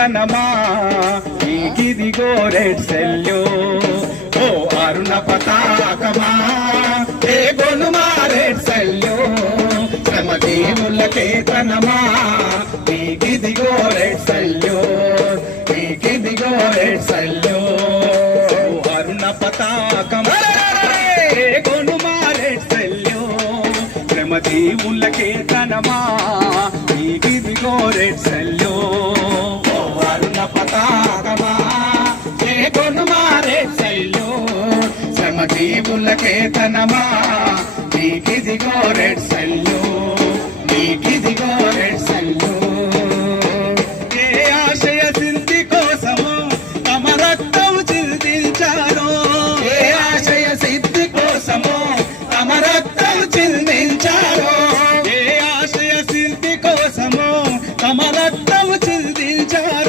తనమా నీకిదిగో red salute ఓ అరుణ పతాకమా ఏ గొనుమా రెడ్ సెల్యూ శ్రమజీవులకే తనమా నీకిదిగో రెడ్ సెల్యూ నీకిదిగో రెడ్ సెల్యూ అరుణ పతాకమా ఏ గొనుమా రెడ్ సెల్యూ శ్రమజీవులకే తనమా నీకిదిగో రెడ్ సెల్యూ అరుణ పతాకమా ఏ గొనుమా రెడ్ సెల్యూ శ్రమజీవులకే తనమా నీకిదిగో రెడ్ సెల్యూ